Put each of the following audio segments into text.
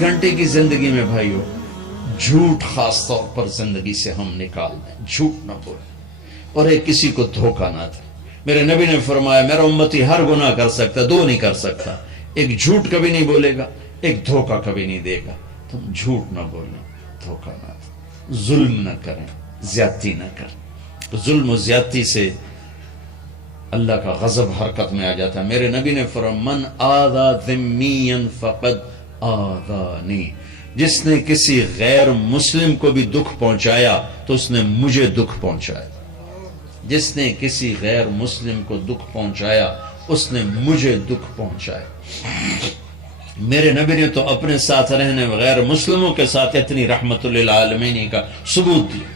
گھنٹے کی زندگی میں بھائیو جھوٹ خاص طور پر زندگی سے ہم نکال دیں، جھوٹ نہ بولیں اور ایک کسی کو دھوکہ نہ دیں۔ میرے نبی نے فرمایا میرا امتی ہر گناہ کر سکتا، دو نہیں کر سکتا، ایک جھوٹ کبھی نہیں بولے گا، ایک دھوکہ کبھی نہیں دے گا۔ تم جھوٹ نہ بولیں، دھوکہ نہ دیں، ظلم نہ کریں، زیادتی نہ کریں۔ ظلم و زیادتی سے اللہ کا غضب حرکت میں آ جاتا ہے۔ میرے نبی نے فرمایا من آذا ذمیا فقد آذانی، جس نے کسی غیر مسلم کو بھی دکھ پہنچایا تو اس نے مجھے دکھ پہنچایا۔ جس نے کسی غیر مسلم کو دکھ پہنچایا اس نے مجھے دکھ پہنچایا۔ میرے نبی نے تو اپنے ساتھ رہنے غیر مسلموں کے ساتھ اتنی رحمت للعالمین کا ثبوت دیا۔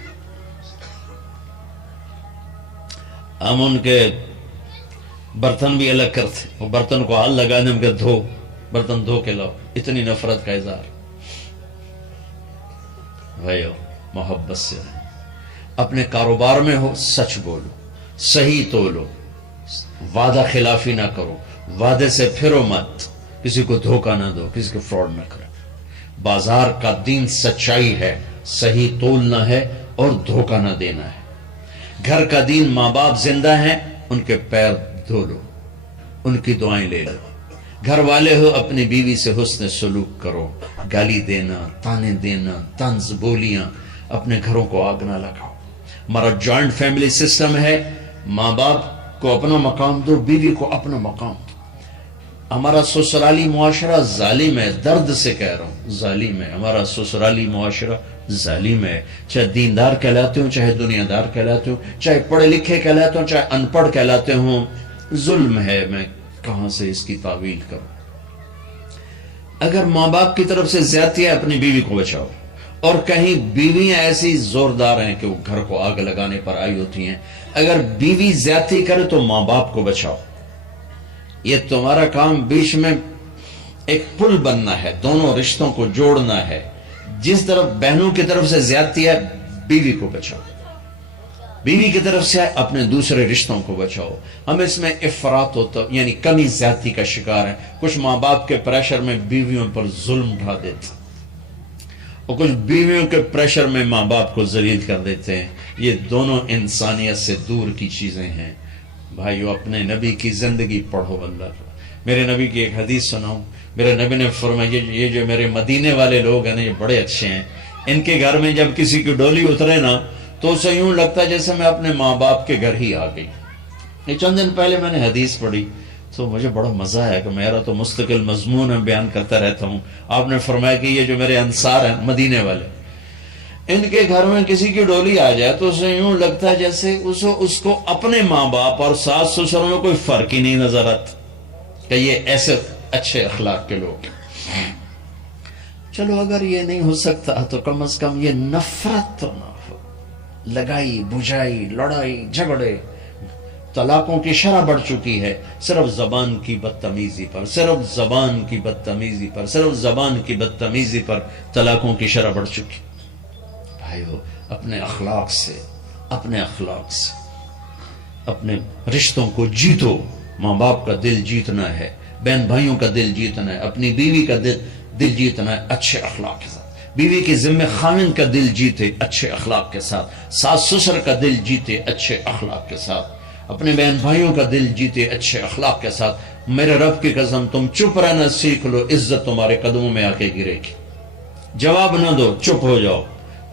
ہم ان کے برتن بھی الگ کرتے، وہ برتن کو ہاتھ لگانے میں کہ دھو، برتن دھو کے لاؤ، اتنی نفرت کا اظہار۔ بھائیو محبت سے رہیں، اپنے کاروبار میں ہو سچ بولو، صحیح تولو، وعدہ خلافی نہ کرو، وعدے سے پھرو مت، کسی کو دھوکہ نہ دو، کسی کو فراڈ نہ کرو۔ بازار کا دین سچائی ہے، صحیح تولنا ہے اور دھوکہ نہ دینا ہے۔ گھر کا دین ماں باپ زندہ ہیں، ان کے پیر دھو لو، ان کی دعائیں لے لو۔ گھر والے ہو اپنی بیوی سے حسن سلوک کرو، گالی دینا، تانے دینا، طنز بولیاں، اپنے گھروں کو آگ نہ لگاؤ۔ ہمارا جوائنٹ فیملی سسٹم ہے، ماں باپ کو اپنا مقام دو، بیوی کو اپنا مقام دو۔ ہمارا سسرالی معاشرہ ظالم ہے، درد سے کہہ رہا ہوں، ظالم ہے ہمارا سسرالی معاشرہ، ظالم ہے۔ چاہے دیندار کہلاتے ہوں، چاہے دنیا دار کہلاتے ہوں، چاہے پڑھے لکھے کہلاتے ہوں، چاہے ان پڑھ کہلاتے ہوں، ظلم ہے۔ میں کہاں سے اس کی تعویل کروں؟ اگر ماں باپ کی طرف سے زیادتی ہے اپنی بیوی کو بچاؤ، اور کہیں بیویاں ایسی زوردار ہیں کہ وہ گھر کو آگ لگانے پر آئی ہوتی ہیں، اگر بیوی زیادتی کرے تو ماں باپ کو بچاؤ۔ یہ تمہارا کام بیچ میں ایک پل بننا ہے، دونوں رشتوں کو جوڑنا ہے۔ جس طرف بہنوں کی طرف سے زیادتی ہے بیوی کو بچاؤ، بیوی کی طرف سے اپنے دوسرے رشتوں کو بچاؤ۔ ہم اس میں افراط ہوتا یعنی کمی زیادتی کا شکار ہیں۔ کچھ ماں باپ کے پریشر میں بیویوں پر ظلم ڈھا دیتے ہیں، اور کچھ بیویوں کے پریشر میں ماں باپ کو ذلیل کر دیتے ہیں۔ یہ دونوں انسانیت سے دور کی چیزیں ہیں۔ بھائیو اپنے نبی کی زندگی پڑھو اللہ کا۔ میرے نبی کی ایک حدیث سناؤں، میرے نبی نے فرمایا یہ جو میرے مدینے والے لوگ ہیں نا، یہ بڑے اچھے ہیں۔ ان کے گھر میں جب کسی کی ڈولی اترے نا تو اسے یوں لگتا ہے جیسے میں اپنے ماں باپ کے گھر ہی آ گئی۔ یہ چند دن پہلے میں نے حدیث پڑھی تو مجھے بڑا مزہ ہے کہ میرا تو مستقل مضمون میں بیان کرتا رہتا ہوں۔ آپ نے فرمایا کہ یہ جو میرے انصار ہیں مدینے والے، ان کے گھر میں کسی کی ڈولی آ جائے تو اسے یوں لگتا ہے جیسے اس کو اپنے ماں باپ اور ساس سسر میں کوئی فرق ہی نہیں نظر آتا، کہ یہ ایسے اچھے اخلاق کے لوگ ہیں۔ چلو اگر یہ نہیں ہو سکتا تو کم از کم یہ نفرت تو نہ ہو، لگائی بجھائی، لڑائی جھگڑے، طلاقوں کی شرح بڑھ چکی ہے صرف زبان کی بدتمیزی پر، صرف زبان کی بدتمیزی پر، صرف زبان کی بدتمیزی پر طلاقوں کی شرح بڑھ چکی۔ بھائیو اپنے اخلاق سے اپنے رشتوں کو جیتو۔ ماں باپ کا دل جیتنا ہے، بہن بھائیوں کا دل جیتنا ہے، اپنی بیوی کا دل جیتنا ہے اچھے اخلاق کے ساتھ۔ بیوی کے ذمہ خاوند کا دل جیتے اچھے اخلاق کے ساتھ، ساس سسر کا دل جیتے اچھے اخلاق کے ساتھ، اپنے بہن بھائیوں کا دل جیتے اچھے اخلاق کے ساتھ۔ میرے رب کی قسم تم چپ رہنا سیکھ لو، عزت تمہارے قدموں میں آ کے گرے گی۔ جواب نہ دو، چپ ہو جاؤ،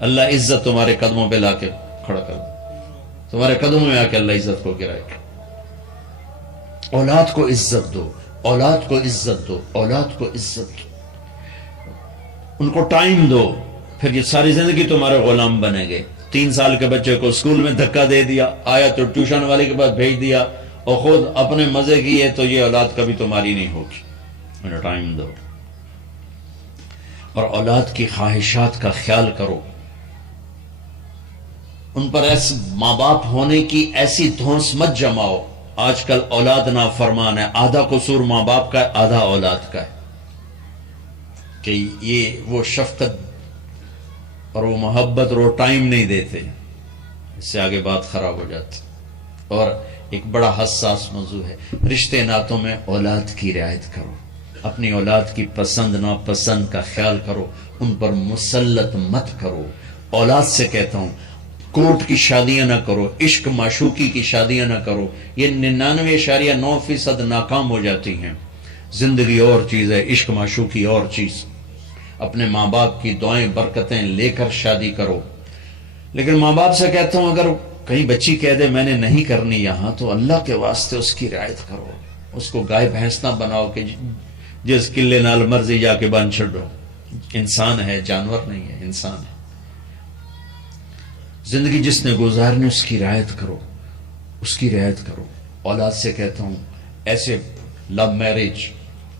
اللہ عزت تمہارے قدموں پہ لا کے کھڑا کر دو، تمہارے قدموں میں آ کے اللہ عزت کو گرائے گا۔ اولاد کو عزت دو، اولاد کو عزت دو، اولاد کو عزت دو، ان کو ٹائم دو، پھر یہ ساری زندگی تمہارے غلام بنے گے۔ 3 سال کے بچے کو اسکول میں دھکا دے دیا، آیا تو ٹیوشن والے کے پاس بھیج دیا اور خود اپنے مزے کیے، تو یہ اولاد کبھی تمہاری نہیں ہوگی۔ انہیں ٹائم دو، اور اولاد کی خواہشات کا خیال کرو۔ ان پر ایسے ماں باپ ہونے کی ایسی دھونس مت جماؤ۔ آج کل اولاد نافرمان ہے، آدھا قصور ماں باپ کا ہے، آدھا اولاد کا ہے، کہ یہ وہ شفقت اور وہ محبت اور وہ ٹائم نہیں دیتے، اس سے آگے بات خراب ہو جاتی۔ اور ایک بڑا حساس موضوع ہے، رشتے ناتوں میں اولاد کی رعایت کرو۔ اپنی اولاد کی پسند ناپسند کا خیال کرو، ان پر مسلط مت کرو۔ اولاد سے کہتا ہوں کورٹ کی شادیاں نہ کرو، عشق معشوقی کی شادیاں نہ کرو، یہ 99.9% ناکام ہو جاتی ہیں۔ زندگی اور چیز ہے، عشق معشوقی اور چیز۔ اپنے ماں باپ کی دعائیں برکتیں لے کر شادی کرو۔ لیکن ماں باپ سے کہتا ہوں اگر کہیں بچی کہہ دے میں نے نہیں کرنی یہاں، تو اللہ کے واسطے اس کی رعایت کرو، اس کو گائے بھینس نہ بناؤ کہ جس قلعے نال مرضی جا کے بن چھڑو۔ انسان ہے، جانور نہیں ہے، انسان ہے۔ زندگی جس نے گزارنی اس کی رعایت کرو، اس کی رعایت کرو۔ اولاد سے کہتا ہوں ایسے لو میرج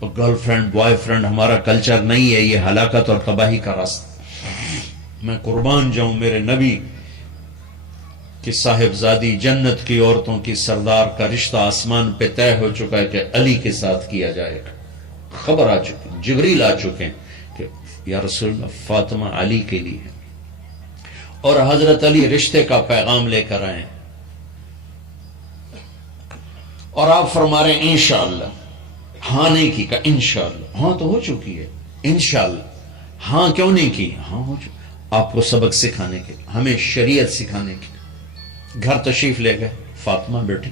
اور گرل فرینڈ بوائے فرینڈ ہمارا کلچر نہیں ہے، یہ ہلاکت اور تباہی کا راستہ۔ میں قربان جاؤں میرے نبی کہ صاحبزادی جنت کی عورتوں کی سردار کا رشتہ آسمان پہ طے ہو چکا ہے کہ علی کے ساتھ کیا جائے گا۔ خبر آ چکی، جبریل آ چکے ہیں کہ یا رسول اللہ فاطمہ علی کے لیے ہے، اور حضرت علی رشتے کا پیغام لے کر آئے، اور آپ فرما رہے ہیں انشاءاللہ۔ ہاں نہیں کی، کہا انشاءاللہ۔ ہاں تو ہو چکی ہے، انشاءاللہ۔ ہاں کیوں نہیں کی؟ ہاں ہو چکی۔ آپ کو سبق سکھانے کے، ہمیں شریعت سکھانے کے۔ گھر تشریف لے گئے، فاطمہ بیٹی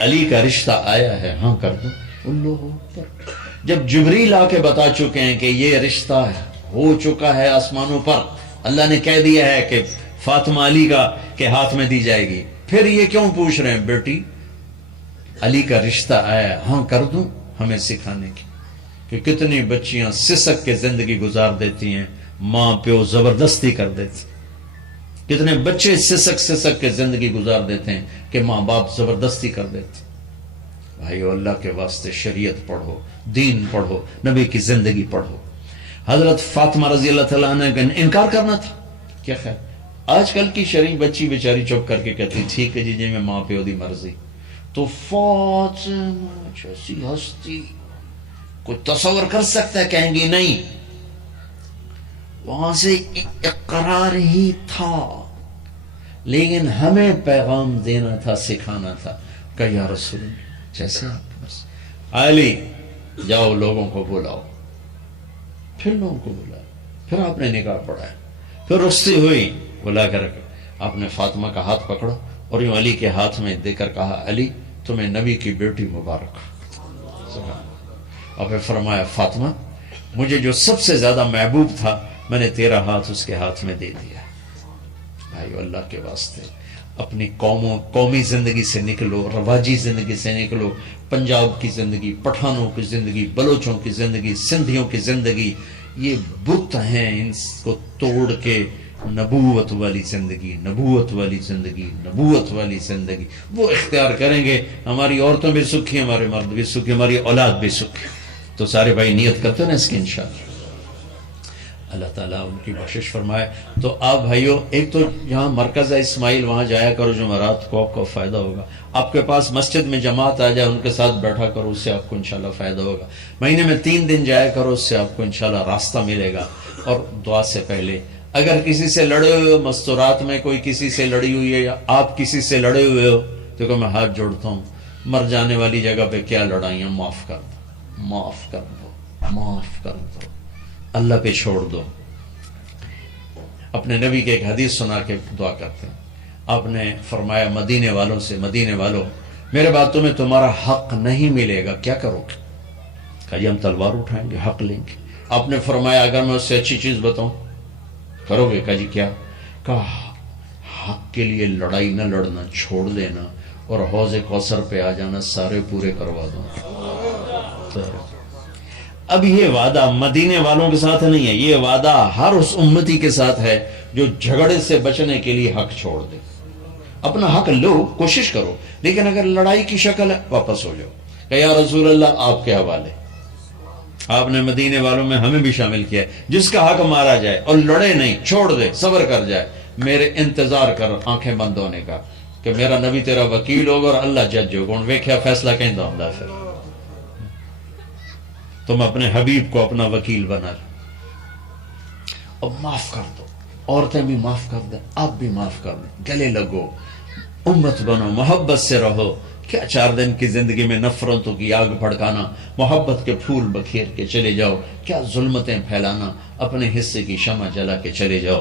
علی کا رشتہ آیا ہے، ہاں کر دو۔ اللہ اکبر۔ جب جبریل آ کے بتا چکے ہیں کہ یہ رشتہ ہو چکا ہے آسمانوں پر، اللہ نے کہہ دیا ہے کہ فاطمہ علی کا کے ہاتھ میں دی جائے گی، پھر یہ کیوں پوچھ رہے ہیں بیٹی علی کا رشتہ آیا، ہاں کر دوں؟ ہمیں سکھانے کی کہ کتنی بچیاں سسک کے زندگی گزار دیتی ہیں، ماں پیو زبردستی کر دیتے، کتنے بچے سسک کے زندگی گزار دیتے ہیں کہ ماں باپ زبردستی کر دیتے۔ بھائیو اللہ کے واسطے شریعت پڑھو، دین پڑھو، نبی کی زندگی پڑھو۔ حضرت فاطمہ رضی اللہ تعالیٰ عنہ کا انکار کرنا تھا، کیا خیر آج کل کی شرعی بچی بیچاری چپ کر کے کہتی ٹھیک ہے جی میں ماں پیو دی مرضی۔ تو فاطمہ جیسی ہستی کوئی تصور کر سکتا ہے؟ کہیں گی نہیں، وہاں سے اقرار ہی تھا، لیکن ہمیں پیغام دینا تھا، سکھانا تھا کہ یا رسول اللہ جیسے آپ بس علی جاؤ لوگوں کو بلاؤ، پھر لوگوں کو بلاؤ، پھر آپ نے نکاح پڑھایا، پھر رخصتی ہوئی، بلا کر آپ نے فاطمہ کا ہاتھ پکڑا اور یوں علی کے ہاتھ میں دے کر کہا علی تمہیں نبی کی بیٹی مبارک۔ اور پھر فرمایا فاطمہ مجھے جو سب سے زیادہ محبوب تھا میں نے تیرا ہاتھ اس کے ہاتھ میں دے دیا۔ بھائیو اللہ کے واسطے اپنی قومی زندگی سے نکلو، رواجی زندگی سے نکلو، پنجاب کی زندگی، پٹھانوں کی زندگی، بلوچوں کی زندگی، سندھیوں کی زندگی، یہ بت ہیں، ان کو توڑ کے نبوت والی زندگی، نبوت والی زندگی، نبوت والی زندگی وہ اختیار کریں گے، ہماری عورتیں بھی سکھی، ہمارے مرد بھی سکھی، ہماری اولاد بھی سکھی۔ تو سارے بھائی نیت کرتے نا اس کی انشاءاللہ، اللہ تعالیٰ ان کی بخشش فرمائے۔ تو آپ بھائیو ایک تو جہاں مرکز ہے اسماعیل وہاں جایا کرو، جمعرات کو آپ کو فائدہ ہوگا۔ آپ کے پاس مسجد میں جماعت آ جائے ان کے ساتھ بیٹھا کرو، اس سے آپ کو انشاءاللہ فائدہ ہوگا۔ مہینے میں 3 دن جایا کرو، اس سے آپ کو انشاءاللہ راستہ ملے گا۔ اور دعا سے پہلے اگر کسی سے لڑے ہوئے ہو، مستورات میں کوئی کسی سے لڑی ہوئی ہے یا آپ کسی سے لڑے ہوئے ہو، تو میں ہاتھ جوڑتا ہوں، مر جانے والی جگہ پہ کیا لڑائیاں، معاف کر دو، معاف کر دو، معاف کر دو، اللہ پہ چھوڑ دو۔ اپنے نبی کے ایک حدیث سنا کے دعا کرتے ہیں، آپ نے فرمایا مدینے والوں سے، مدینے والوں میرے باتوں میں تمہارا حق نہیں ملے گا، کیا کرو گے؟ کہا جی ہم تلوار اٹھائیں گے، حق لیں گے۔ آپ نے فرمایا اگر میں اس سے اچھی چیز بتاؤں کرو گے؟ کہا جی کیا؟ کہا حق کے لیے لڑائی نہ لڑنا، چھوڑ دینا اور حوض کوثر پہ آ جانا، سارے پورے کروا دوں۔ اب یہ وعدہ مدینے والوں کے ساتھ نہیں ہے، یہ وعدہ ہر اس امتی کے ساتھ ہے جو جھگڑے سے بچنے کے لیے حق چھوڑ دے۔ اپنا حق لو، کوشش کرو، لیکن اگر لڑائی کی شکل ہے واپس ہو جاؤ کہ یا رسول اللہ آپ کے حوالے۔ آپ نے مدینے والوں میں ہمیں بھی شامل کیا، جس کا حق مارا جائے اور لڑے نہیں، چھوڑ دے، صبر کر جائے، میرے انتظار کر آنکھیں بند ہونے کا کہ میرا نبی تیرا وکیل ہوگا اور اللہ جج ہوگا، ان ویکھیا فیصلہ کہیں دا ہوندا پھر تم اپنے حبیب کو اپنا وکیل بنا لو۔ اور معاف کر دو، عورتیں بھی معاف کر دیں، آپ بھی معاف کر دیں، گلے لگو، امت بنو، محبت سے رہو، کیا 4 دن کی زندگی میں نفرتوں کی آگ بھڑکانا، محبت کے پھول بکھیر کے چلے جاؤ، کیا ظلمتیں پھیلانا، اپنے حصے کی شمع جلا کے چلے جاؤ۔